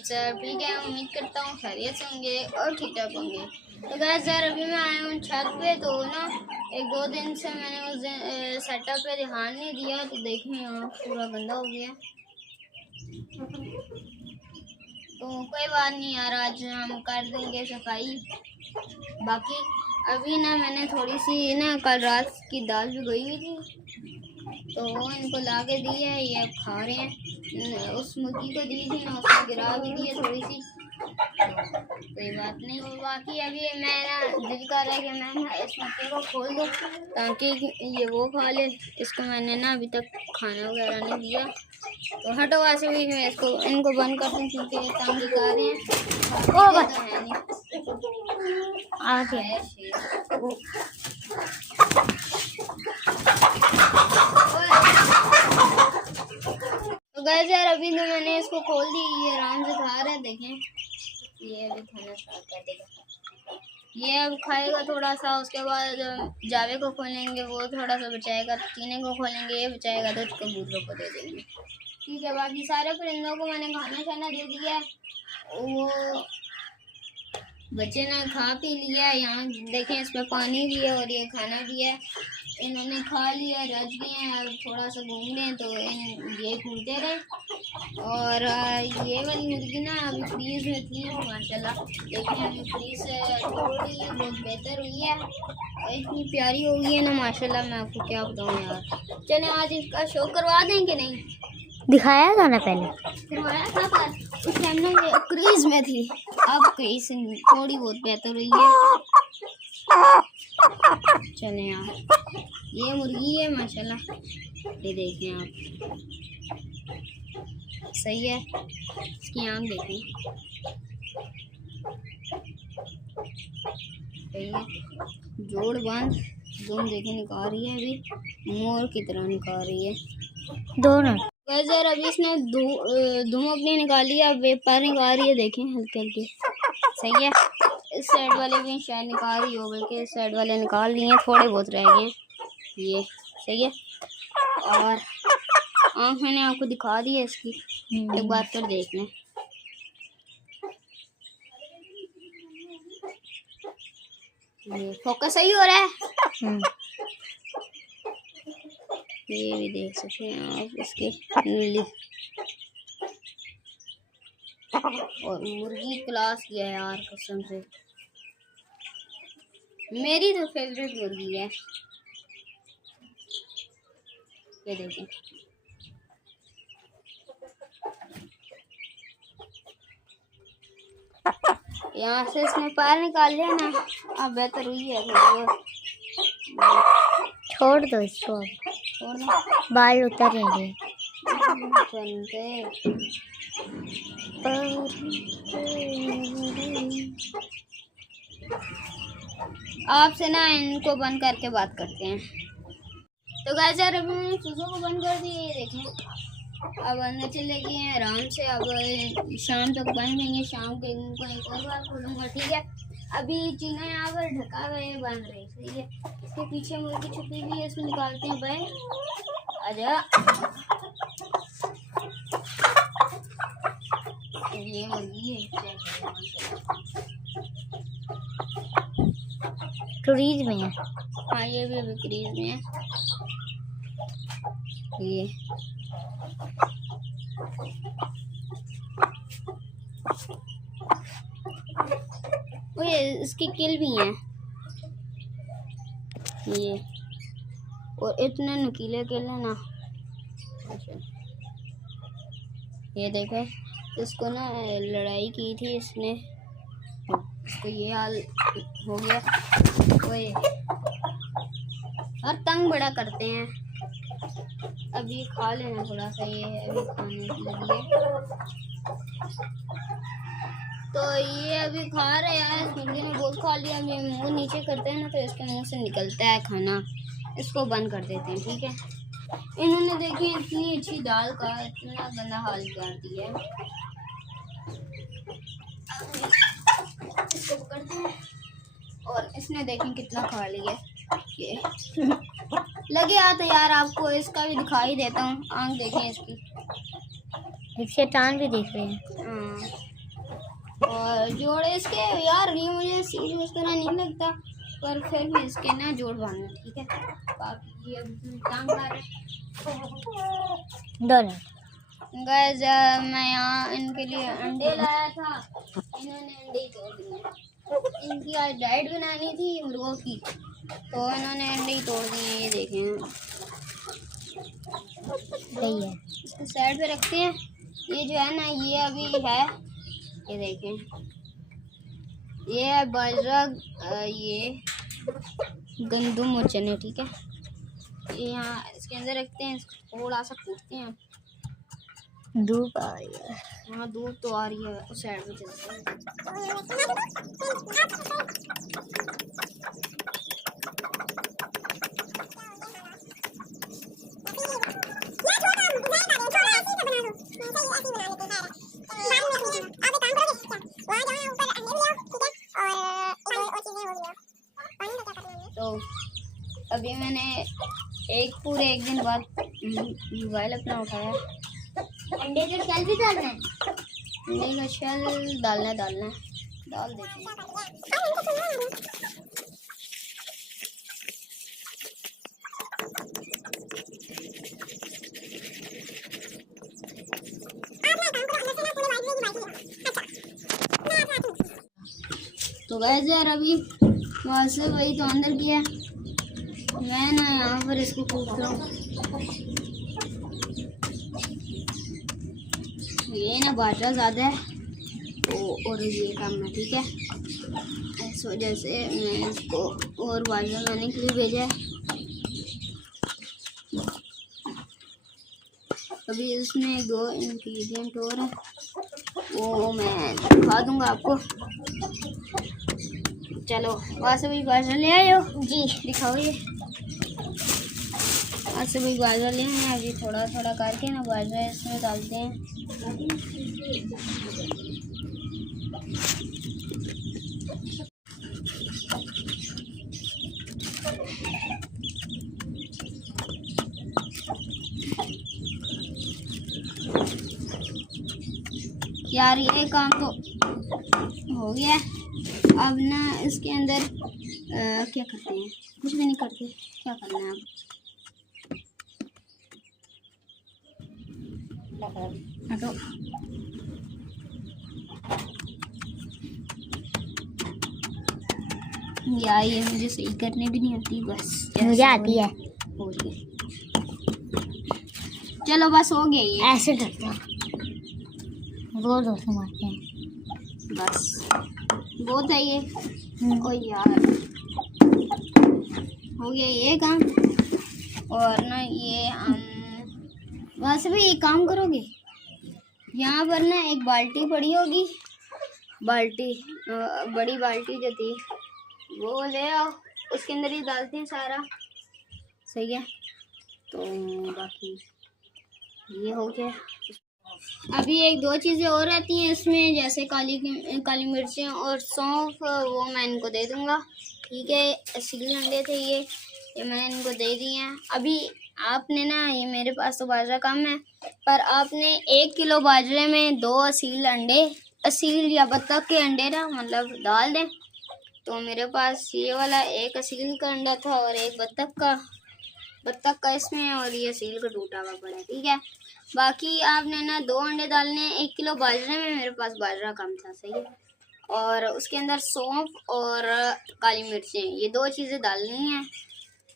खैरियत से। ठीक है, उम्मीद करता हूँ खैरियत से होंगे और ठीक ठाक होंगे। तो गाइस यार अभी मैं आया हूँ छत पे, तो ना 1-2 दिन से मैंने उस सेटअप पे ध्यान नहीं दिया, तो देखें यहाँ पूरा गंदा हो गया। तो कोई बात नहीं यार, आज हम कर देंगे सफाई। बाकी अभी ना मैंने थोड़ी सी ना कल रात की दाल भिगोई हुई थी, तो वो इनको ला के दी है, ये अब खा रहे हैं। उस मुर्गी को दी थी ना, उसको गिरा भी दी है थोड़ी सी, तो कोई बात नहीं। बाकी अभी मैं ना दिल कर रहा है कि मैं ना इस मक्के को खोल दूँ ताकि ये वो खा ले। इसको मैंने ना अभी तक खाना वगैरह नहीं दिया, तो हटो ऐसे भी मैं इनको बंद कर दूँ क्योंकि ये तंग दिखा रहे हैं। ओ बस है नहीं आ गया। तो गाइस यार अभी तो मैंने इसको खोल दी, ये आराम से खा रहे हैं। देखें ये अभी खाना स्टार्ट कर देगा, ये अब खाएगा थोड़ा सा, उसके बाद जावे को खोलेंगे, वो थोड़ा सा बचाएगा, चीने को खोलेंगे, ये बचाएगा तो कबूतरों को दे देंगे। ठीक है, बाकी सारे परिंदों को मैंने खाना शाना दे दिया है, वो बच्चे ने खा पी लिया है। यहाँ देखें इसमें पानी भी है और ये खाना भी है, इन्होंने खा लिया, रज गए हैं। अब थोड़ा सा घूम रहे हैं तो ये घूमते रहे। और ये वाली मुर्गी ना अभी फ्रीज में थी, माशाल्लाह देखें अभी फ्रीज से थोड़ी बहुत बेहतर हुई है और इतनी प्यारी हो गई है ना माशाल्लाह, मैं आपको क्या बताऊँ यार। चलें आज इसका शो करवा दें कि नहीं? दिखाया था ना पहले, करवाया था पर उस टाइम ना ये क्रीज में थी, अब क्रीज थोड़ी बहुत बेहतर हुई है। चलें यार, ये मुर्गी है माशाल्लाह, ये देखें आप, सही है, इसकी आँख देखें, सही है, जोड़ बांध दोनों देखें निकाल रही है, अभी मोर की तरह निकाल रही है दोनों। वैसे अभी इसने धूम अपनी निकाली है, अब पर निकाल रही है, देखें हल्के हल्के, सही है। इस साइड वाले भी शायद निकाल रही हो, बल्कि इस साइड वाले निकाल लिए हैं, थोड़े बहुत रह गए हैं, ये सही है। और आँख मैंने आपको दिखा दी है इसकी, एक बार फिर देख लें। ये फोकस सही हो रहा है, ये भी देख सकते हैं आप इसके नली। और मुर्गी क्लास किया है यार कसम से, मेरी तो फेवरेट मुर्गी है, ये देखें। यहाँ से इसने पैर निकाल लिया ना, अब बेहतर हुई है छोड़ दो इसको, छोड़ दो, बाल उतर रहे आपसे ना इनको बंद करके बात करते हैं। तो गाइस यार अभी मैंने चूज़ों को बंद कर दिया, ये देखें अब अंदर चले गए हैं आराम से। अब शाम तक बंद देंगे, शाम के इनको एक और बार खोलूँगा, ठीक है। अभी चीना यहाँ पर ढका हुआ है, बंद रहे, सही है। इसके पीछे मुर्गी छुपी हुई है, इसमें निकालते हैं भाई, आजा। ये मुर्गी है, क्रीज में है, हाँ ये भी अभी क्रीज में है, ये ओए इसकी किल भी है ये, और इतने नुकीले किल है ना। ये देखो इसको ना लड़ाई की थी इसने, इसको ये हाल हो गया। ओए और तंग बड़ा करते हैं, अभी खा लेना थोड़ा सा, ये अभी खाने लगी है, तो ये अभी खा रहे हैं। इस मुर्गी ने बहुत खा लिया, अभी मुंह नीचे करते हैं ना तो इसके मुंह से निकलता है खाना, इसको बंद कर देते हैं, ठीक है। इन्होंने देखिए इतनी अच्छी दाल का इतना गंदा हाल कर दिया है, इसको पकड़ते हैं। और इसने देखें कितना खा लिया, ये लगे आता यार, आपको इसका भी दिखाई देता हूँ, आँख देखें इसकी, शैतान भी देख रहे हैं। हाँ और जोड़ इसके यार ये मुझे सीधी उस तरह नहीं लगता, पर फिर भी इसके ना जोड़ बांधना, ठीक है। बाकी ये अभी काम कर रहे दोनों। गाइस मैं यहाँ इनके लिए अंडे लाया था, इन्होंने अंडे ही तोड़ दिए। इनकी आज डाइट बनानी थी मुर्गों की, तो इन्होंने अंडे ही तोड़ दिए। ये देखें, सही है। इसको साइड पे रखते हैं। ये जो है ना, ये अभी है, ये देखें, ये है बाजरा, ये गंदुम और चने, ठीक है। ये यहाँ इसके अंदर रखते हैं, इसको थोड़ा सा कूटते हैं। धूप आ रही है। हाँ धूप तो आ रही है, उस साइड पे चलते हैं। तो अभी मैंने पूरे एक दिन बाद मोबाइल अपना उठाया। अंडे का शेल भी डालना है। अंडे का शेल डालना है, डाल देते हैं। तो गाइस यार अभी वहाँ से वही तो अंदर किया, मैं ना यहाँ पर इसको कूट रहा हूँ। ये ना बाजरा ज़्यादा है तो, और ये काम ना, ठीक है। इस वजह से मैं इसको और बाजरा लाने के लिए भेजा है। अभी इसमें 2 इंग्रेडिएंट और है, वो मैं दिखा दूंगा आपको। चलो वहाँ से भी बाजरा ले आए हो जी, दिखाओ। ये वहाँ से भी बाजरा ले आए, अभी थोड़ा थोड़ा करके ना बाजरा इसमें डालते हैं। यार ये काम तो हो गया, अब ना इसके अंदर क्या करते हैं, कुछ भी नहीं करते, क्या करना है अब, हटो। यार ये मुझे सही करने भी नहीं आती, बस मुझे आती है। हो गया, चलो बस हो गया। ये ऐसे करते हैं, जोर जोर से मारते हैं, बस बहुत है ये। ओ यार हो गया ये काम। और ना ये वैसे भी एक काम करोगे, यहाँ पर ना एक बाल्टी पड़ी होगी, बाल्टी बड़ी बाल्टी जो थी वो ले आओ, उसके अंदर ही डालते हैं सारा, सही है। तो बाकी ये हो गया। अभी 1-2 चीज़ें और रहती हैं इसमें, जैसे काली मिर्चें और सौंफ, वो मैं इनको दे दूँगा, ठीक है। असली अंडे थे ये मैंने इनको दे दिए हैं। अभी आपने ना, ये मेरे पास तो बाजरा कम है, पर आपने 1 किलो बाजरे में 2 असील अंडे, असील या बत्तख के अंडे ना मतलब डाल दें। तो मेरे पास ये वाला 1 असील का अंडा था और 1 बत्तख का इसमें, और ये असील का टूटा हुआ पड़ा है, ठीक है। बाकी आपने ना 2 अंडे डालने 1 किलो बाजरे में, मेरे पास बाजरा कम था, सही है। और उसके अंदर सौंफ और काली मिर्चें, ये 2 चीज़ें डालनी हैं।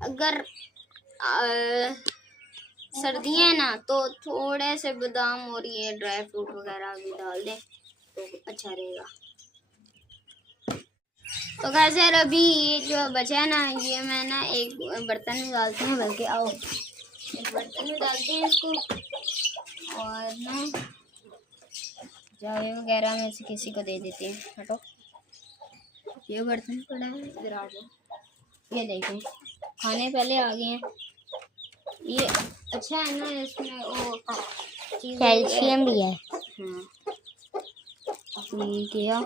अगर सर्दियाँ हैं ना तो थोड़े से बादाम और ये ड्राई फ्रूट वगैरह भी डाल दें तो अच्छा रहेगा। तो गाइस यार अभी ये जो बचा है ना, ये मैं ना एक बर्तन में डालते हैं, बल्कि आओ एक बर्तन में डालते हैं इसको, और ना जावे वगैरह में से किसी को दे देते हैं। हटो, ये बर्तन पड़ा है, इधर आ जाओ। ये देखें खाने पहले आ गए हैं। ये अच्छा है ना, इसमें वो कैल्शियम भी है। हाँ ये किया,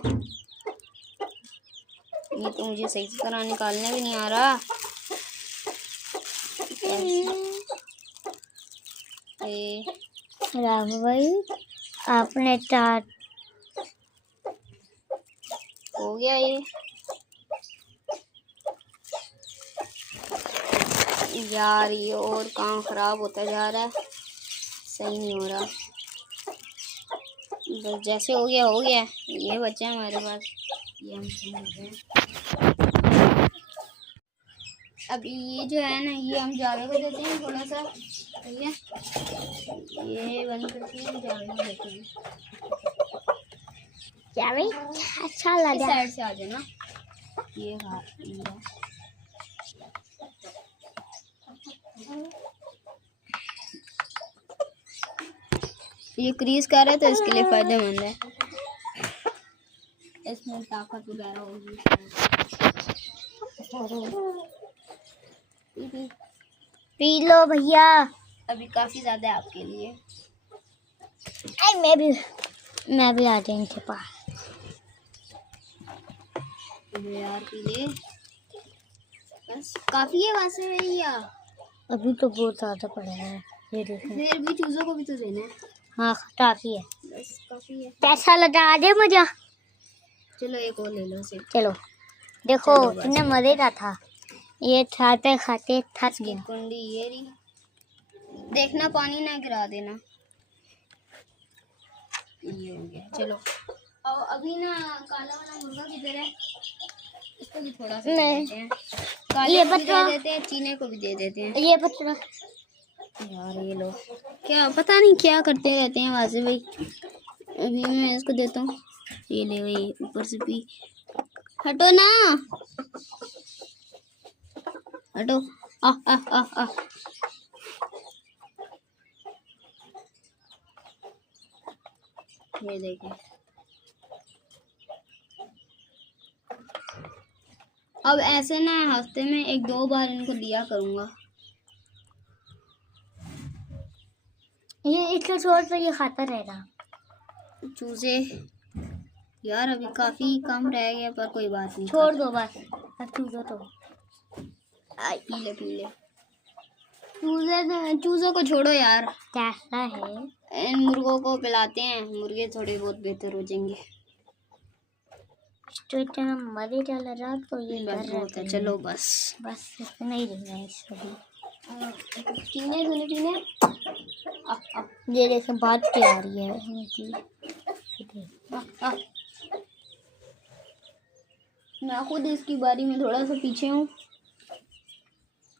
ये तो मुझे सही तरह निकालने भी नहीं आ रहा। राघव भाई आपने चार हो गया ये। यार ये और काम खराब होता जा रहा है, सही नहीं हो रहा। बस जैसे हो गया हो गया। ये बच्चे हमारे पास, ये हम समझते हैं। अब ये जो है ना, ये हम जावे को देते हैं थोड़ा सा, ठीक है। ये बंद करके हम जावे को देते हैं। जावे अच्छा इस लगा। साइड से आ जाना। ये ये क्रीज कर रहे तो इसके लिए फायदेमंद है, इसमें ताकत वगैरह होगी। पी लो भैया। अभी काफी ज्यादा है आपके लिए। मैं भी आ जाऊँ इनके पास। यार पी ले, बस काफी है वैसे भैया। अभी तो बहुत ज्यादा पड़ा है, ये देखो। फिर भी चूजों को भी तो देना है। हाँ काफी है, बस काफी है। पैसा लगा दे मुझे। चलो एक और ले लो सिर्फ। चलो देखो चलो बस। कितने मजे का था, ये खाते खाते थक ये गया। कुंडी ये रही, देखना पानी ना गिरा देना। ये हो गया। चलो और अभी ना काला वाला मुर्गा किधर है, इसको भी थोड़ा सा दे देते हैं। काले ये को भी बच्चा- दे देते हैं, चीने को भी दे देते हैं। ये बच्चा यार ये लो, क्या पता नहीं क्या करते रहते हैं वैसे भाई। अभी मैं इसको देता हूँ, ये ले भाई ऊपर से पी। हटो ना, हटो। आ आ आ आ ये देखिए। अब ऐसे ना हफ्ते में 1-2 बार इनको दिया करूँगा। ये इसको छोड़ तो ये खाता रहेगा। चूजे यार अभी काफी कम रह गया, पर कोई बात नहीं, छोड़ दो बस। अब चूजो तो पी ले पी ले। चूजों को छोड़ो यार, कैसा है। इन मुर्गों को पिलाते हैं, मुर्गे थोड़े बहुत बेहतर हो जाएंगे। तो इतना मजे चल रहा तो ये बस कर बहुत रहा है। था। चलो बस बस इतना ही रहना है सभी। पीने धुने पीने। ये देखो बात क्या आ रही है इनकी। मैं खुद इसकी बारी में थोड़ा सा पीछे हूँ,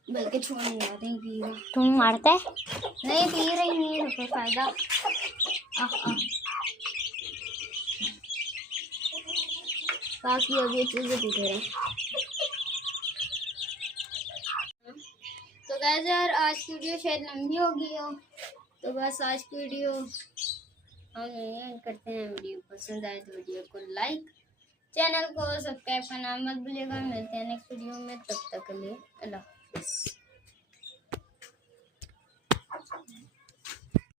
बल्कि छोड़ नहीं रहा, नहीं पी रहा। तुम मारता है? नहीं पी रही नहीं है तो फिर फायदा। काफी अभी चीजें पीते रहे। तो गाइस यार आज की वीडियो शायद लंबी हो गई हो, तो बस आज की वीडियो हम यही करते हैं। वीडियो पसंद आए तो वीडियो को लाइक, चैनल को सब्सक्राइब करना मत भूलिएगा। मिलते हैं नेक्स्ट वीडियो में, तब तक के लिए अल्लाह हाफिज़।